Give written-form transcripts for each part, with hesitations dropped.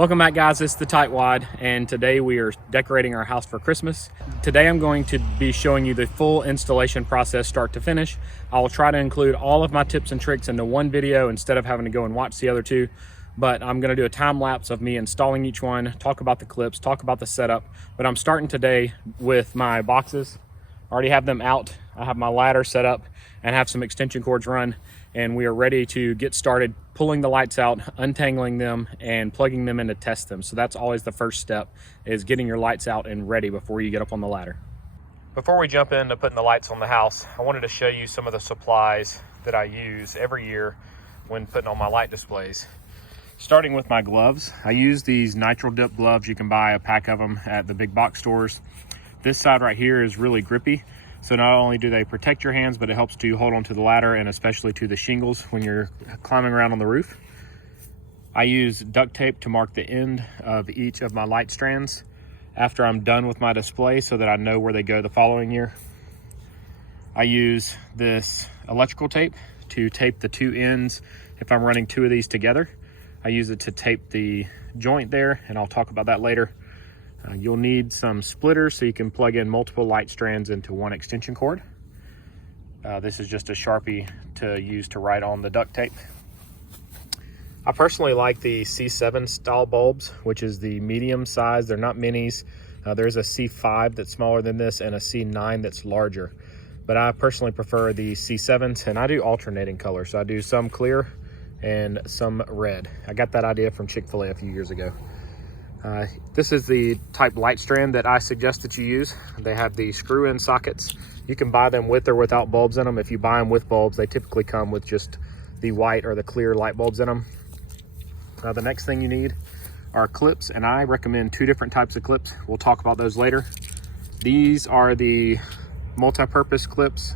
Welcome back, guys. It's the Tightwad, and today we are decorating our house for Christmas. Today I'm going to be showing you the full installation process start to finish. I will try to include all of my tips and tricks into one video instead of having to go and watch the other two, but I'm going to do a time lapse of me installing each one, talk about the clips, talk about the setup. But I'm starting today with my boxes. I already have them out. I have my ladder set up and have some extension cords run, and we are ready to get started pulling the lights out, untangling them, and plugging them in to test them. So that's always the first step, is getting your lights out and ready before you get up on the ladder. Before we jump into putting the lights on the house, I wanted to show you some of the supplies that I use every year when putting on my light displays. Starting with my gloves, I use these nitrile dip gloves. You can buy a pack of them at the big box stores. This side right here is really grippy. So not only do they protect your hands, but it helps to hold onto the ladder and especially to the shingles when you're climbing around on the roof. I use duct tape to mark the end of each of my light strands after I'm done with my display so that I know where they go the following year. I use this electrical tape to tape the two ends if I'm running two of these together. I use it to tape the joint there, and I'll talk about that later. You'll need some splitters so you can plug in multiple light strands into one extension cord. This is just a Sharpie to use to write on the duct tape. I personally like the C7 style bulbs, which is the medium size. They're not minis. There's a C5 that's smaller than this and a C9 that's larger. But I personally prefer the C7s, and I do alternating colors. So I do some clear and some red. I got that idea from Chick-fil-A a few years ago. This is the type light strand that I suggest that you use. They have the screw-in sockets. You can buy them with or without bulbs in them. If you buy them with bulbs, they typically come with just the white or the clear light bulbs in them. The next thing you need are clips, and I recommend two different types of clips. We'll talk about those later. These are the multi-purpose clips,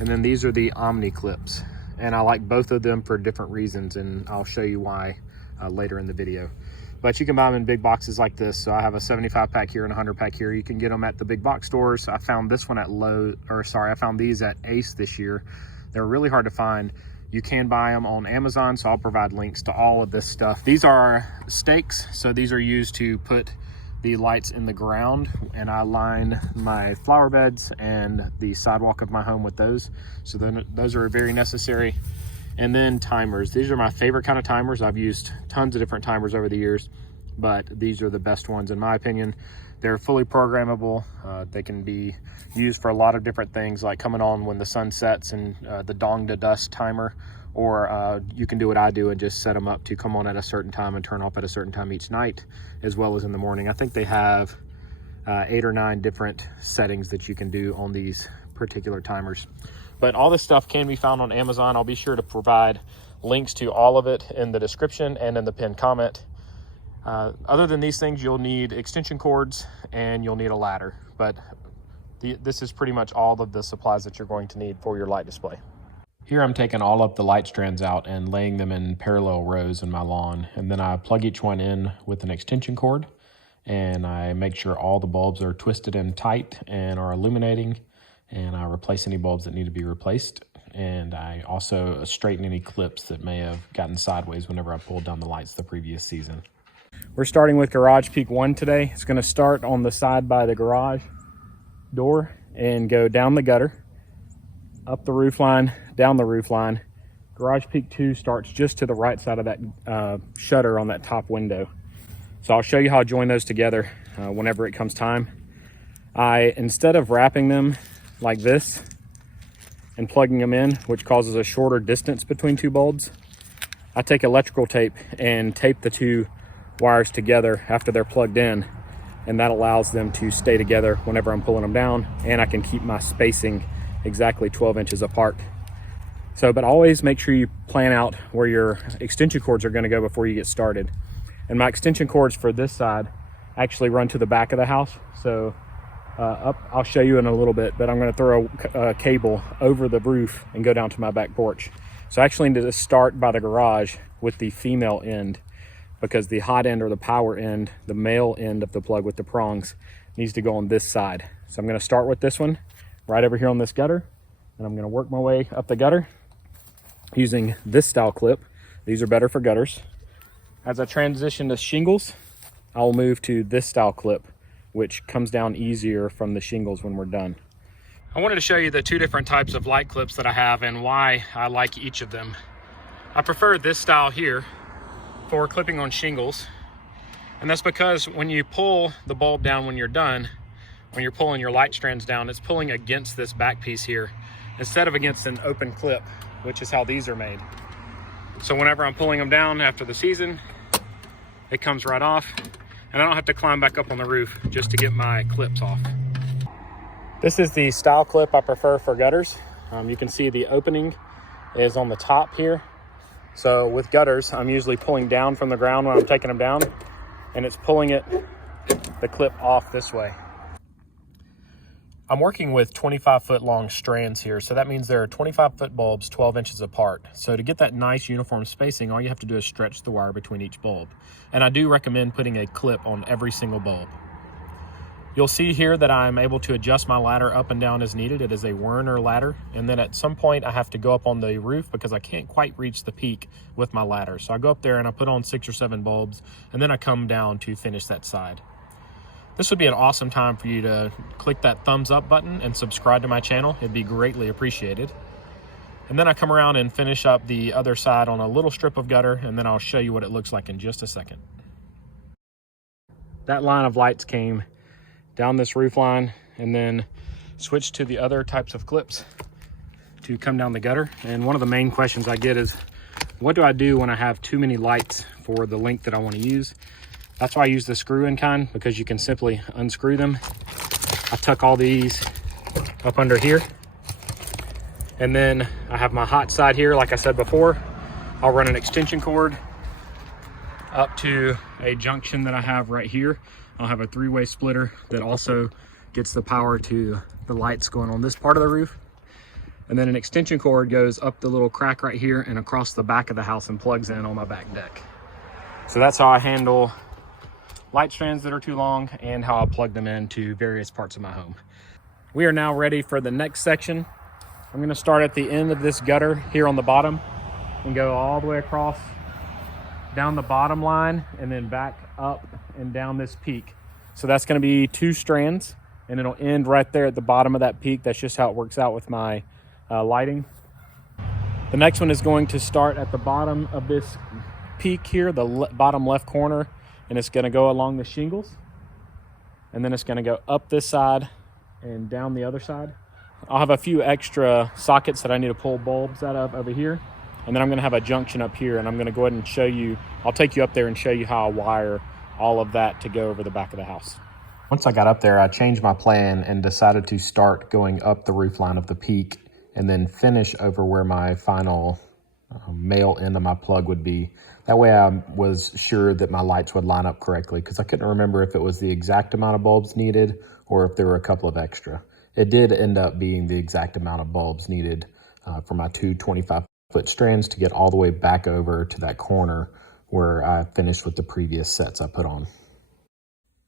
and then these are the Omni clips. And I like both of them for different reasons, and I'll show you why later in the video. But you can buy them in big boxes like this. So I have a 75 pack here and a 100 pack here. You can get them at the big box stores. I found this one at I found these at Ace this year. They're really hard to find. You can buy them on Amazon, so I'll provide links to all of this stuff. These are stakes, so these are used to put the lights in the ground, and I line my flower beds and the sidewalk of my home with those. So then those are very necessary. And then timers. These are my favorite kind of timers. I've used tons of different timers over the years, but these are the best ones in my opinion. They're fully programmable. They can be used for a lot of different things, like coming on when the sun sets and the dawn to dusk timer, or you can do what I do and just set them up to come on at a certain time and turn off at a certain time each night, as well as in the morning. I think they have 8 or 9 different settings that you can do on these particular timers. But all this stuff can be found on Amazon. I'll be sure to provide links to all of it in the description and in the pinned comment. Other than these things, you'll need extension cords and you'll need a ladder. But this is pretty much all of the supplies that you're going to need for your light display. Here I'm taking all of the light strands out and laying them in parallel rows in my lawn. And then I plug each one in with an extension cord. And I make sure all the bulbs are twisted in tight and are illuminating. And I replace any bulbs that need to be replaced. And I also straighten any clips that may have gotten sideways whenever I pulled down the lights the previous season. We're starting with garage peak 1 today. It's going to start on the side by the garage door and go down the gutter, up the roof line, down the roof line. Garage peak 2 starts just to the right side of that shutter on that top window. So I'll show you how I join those together whenever it comes time. Instead of wrapping them like this and plugging them in, which causes a shorter distance between two bulbs, I take electrical tape and tape the two wires together after they're plugged in, and that allows them to stay together whenever I'm pulling them down, and I can keep my spacing exactly 12 inches apart. So, but always make sure you plan out where your extension cords are going to go before you get started. And my extension cords for this side actually run to the back of the house. So I'll show you in a little bit, but I'm going to throw a cable over the roof and go down to my back porch. So I actually need to start by the garage with the female end, because the hot end or the power end, the male end of the plug with the prongs, needs to go on this side. So I'm going to start with this one right over here on this gutter, and I'm going to work my way up the gutter using this style clip. These are better for gutters. As I transition to shingles, I'll move to this style clip, which comes down easier from the shingles when we're done. I wanted to show you the two different types of light clips that I have and why I like each of them. I prefer this style here for clipping on shingles, and that's because when you pull the bulb down when you're done, when you're pulling your light strands down, it's pulling against this back piece here instead of against an open clip, which is how these are made. So whenever I'm pulling them down after the season, it comes right off, and I don't have to climb back up on the roof just to get my clips off. This is the style clip I prefer for gutters. You can see the opening is on the top here. So with gutters, I'm usually pulling down from the ground when I'm taking them down, and it's pulling the clip off this way. I'm working with 25-foot long strands here, so that means there are 25-foot bulbs 12 inches apart. So to get that nice uniform spacing, all you have to do is stretch the wire between each bulb. And I do recommend putting a clip on every single bulb. You'll see here that I'm able to adjust my ladder up and down as needed. It is a Werner ladder, and then at some point I have to go up on the roof because I can't quite reach the peak with my ladder. So I go up there and I put on 6 or 7 bulbs, and then I come down to finish that side. This would be an awesome time for you to click that thumbs up button and subscribe to my channel. It'd be greatly appreciated. And then I come around and finish up the other side on a little strip of gutter, and then I'll show you what it looks like in just a second. That line of lights came down this roof line and then switched to the other types of clips to come down the gutter. And one of the main questions I get is, what do I do when I have too many lights for the length that I want to use? That's why I use the screw-in kind, because you can simply unscrew them. I tuck all these up under here. And then I have my hot side here, like I said before. I'll run an extension cord up to a junction that I have right here. I'll have a 3-way splitter that also gets the power to the lights going on this part of the roof. And then an extension cord goes up the little crack right here and across the back of the house and plugs in on my back deck. So that's how I handle light strands that are too long and how I plug them into various parts of my home. We are now ready for the next section. I'm going to start at the end of this gutter here on the bottom and go all the way across down the bottom line and then back up and down this peak. So that's going to be 2 strands, and it'll end right there at the bottom of that peak. That's just how it works out with my lighting. The next one is going to start at the bottom of this peak here, the bottom left corner, and it's going to go along the shingles, and then it's going to go up this side and down the other side. I'll have a few extra sockets that I need to pull bulbs out of over here, and then I'm going to have a junction up here, and I'm going to go ahead and show you, I'll take you up there and show you how I wire all of that to go over the back of the house. Once I got up there, I changed my plan and decided to start going up the roof line of the peak and then finish over where my final male end of my plug would be. That way I was sure that my lights would line up correctly, because I couldn't remember if it was the exact amount of bulbs needed or if there were a couple of extra. It did end up being the exact amount of bulbs needed for my 2 25-foot strands to get all the way back over to that corner where I finished with the previous sets I put on.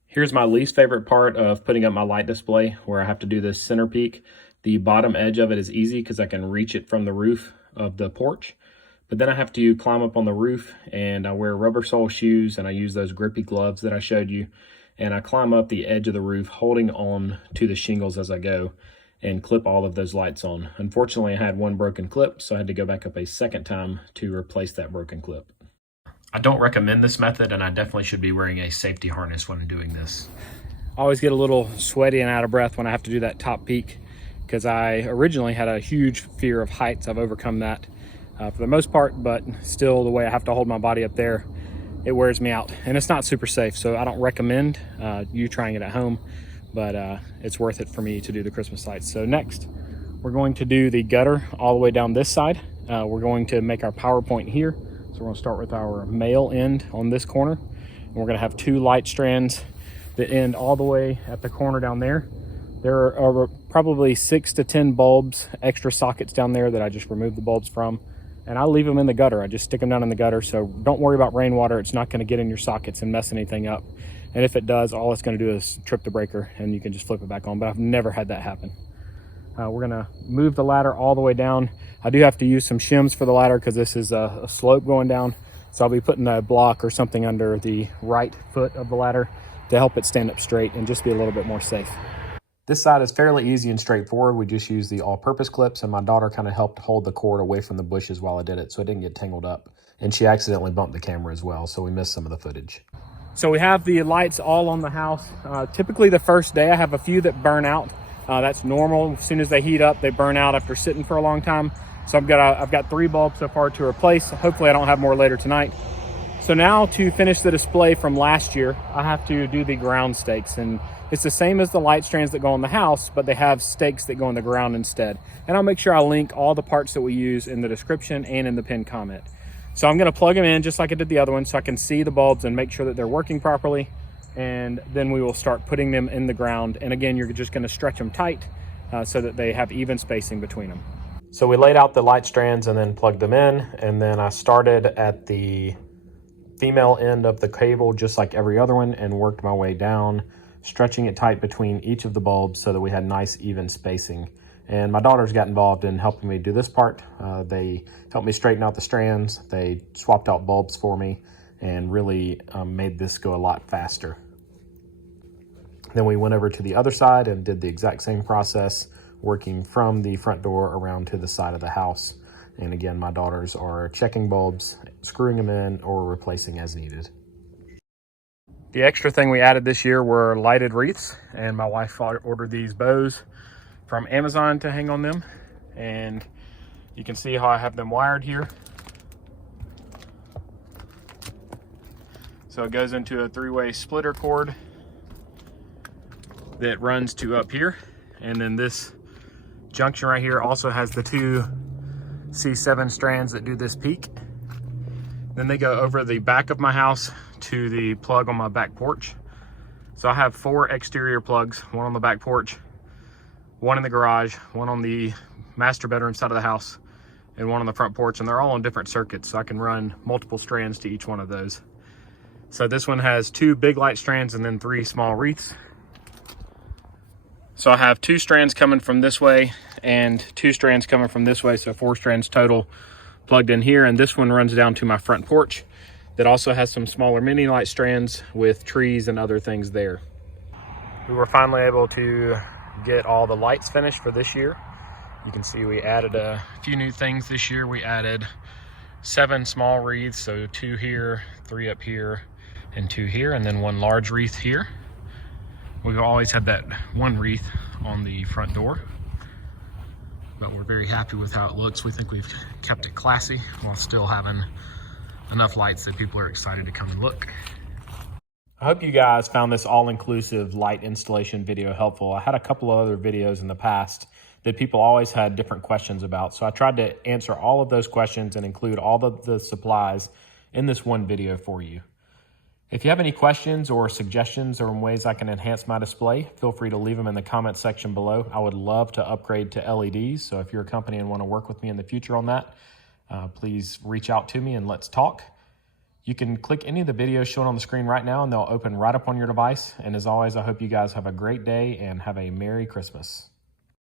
Here's my least favorite part of putting up my light display, where I have to do this center peak. The bottom edge of it is easy because I can reach it from the roof of the porch. But then I have to climb up on the roof, and I wear rubber sole shoes, and I use those grippy gloves that I showed you. And I climb up the edge of the roof, holding on to the shingles as I go, and clip all of those lights on. Unfortunately, I had one broken clip, so I had to go back up a second time to replace that broken clip. I don't recommend this method, and I definitely should be wearing a safety harness when doing this. I always get a little sweaty and out of breath when I have to do that top peak, because I originally had a huge fear of heights. I've overcome that for the most part, but still the way I have to hold my body up there, it wears me out, and it's not super safe. So I don't recommend you trying it at home, but it's worth it for me to do the Christmas lights. So next, we're going to do the gutter all the way down this side. We're going to make our power point here. So we're going to start with our male end on this corner, and we're going to have 2 light strands that end all the way at the corner down there. There are probably 6 to 10 bulbs, extra sockets down there that I just removed the bulbs from, and I leave them in the gutter. I just stick them down in the gutter, so don't worry about rainwater. It's not going to get in your sockets and mess anything up. And if it does, all it's going to do is trip the breaker, and you can just flip it back on, but I've never had that happen. We're going to move the ladder all the way down. I do have to use some shims for the ladder because this is a slope going down, So I'll be putting a block or something under the right foot of the ladder to help it stand up straight and just be a little bit more safe. This side is fairly easy and straightforward. We just use the all-purpose clips, and my daughter kind of helped hold the cord away from the bushes while I did it so it didn't get tangled up. And she accidentally bumped the camera as well, so we missed some of the footage. So we have the lights all on the house. Typically the first day I have a few that burn out. That's normal. As soon as they heat up, they burn out after sitting for a long time. So I've got 3 bulbs so far to replace. Hopefully I don't have more later tonight. So now to finish the display from last year, I have to do the ground stakes, and it's the same as the light strands that go on the house, but they have stakes that go in the ground instead. And I'll make sure I link all the parts that we use in the description and in the pinned comment. So I'm gonna plug them in just like I did the other one so I can see the bulbs and make sure that they're working properly. And then we will start putting them in the ground. And again, you're just gonna stretch them tight so that they have even spacing between them. So we laid out the light strands and then plugged them in. And then I started at the female end of the cable just like every other one and worked my way down, stretching it tight between each of the bulbs so that we had nice even spacing. And my daughters got involved in helping me do this part. They helped me straighten out the strands. They swapped out bulbs for me and really made this go a lot faster. Then we went over to the other side and did the exact same process, working from the front door around to the side of the house. And again, my daughters are checking bulbs, screwing them in, or replacing as needed. The extra thing we added this year were lighted wreaths, and my wife ordered these bows from Amazon to hang on them. And you can see how I have them wired here. So it goes into a 3-way splitter cord that runs to up here. And then this junction right here also has the 2 C7 strands that do this peak. Then they go over the back of my house to the plug on my back porch. So I have 4 exterior plugs, 1 on the back porch, 1 in the garage, 1 on the master bedroom side of the house, and 1 on the front porch, and they're all on different circuits, so I can run multiple strands to each one of those. So this one has 2 big light strands and then 3 small wreaths. So I have 2 strands coming from this way and 2 strands coming from this way, so 4 strands total plugged in here, and this one runs down to my front porch that also has some smaller mini light strands with trees and other things there. We were finally able to get all the lights finished for this year. You can see we added a few new things this year. We added 7 small wreaths, so 2 here, 3 up here, and 2 here, and then 1 large wreath here. We've always had that 1 wreath on the front door, but we're very happy with how it looks. We think we've kept it classy while still having enough lights that people are excited to come and look. I hope you guys found this all-inclusive light installation video helpful. I had a couple of other videos in the past that people always had different questions about, so I tried to answer all of those questions and include all of the supplies in this one video for you. If you have any questions or suggestions or ways I can enhance my display, feel free to leave them in the comment section below. I would love to upgrade to LEDs, so if you're a company and want to work with me in the future on that, please reach out to me and let's talk. You can click any of the videos shown on the screen right now and they'll open right up on your device. And as always, I hope you guys have a great day and have a Merry Christmas.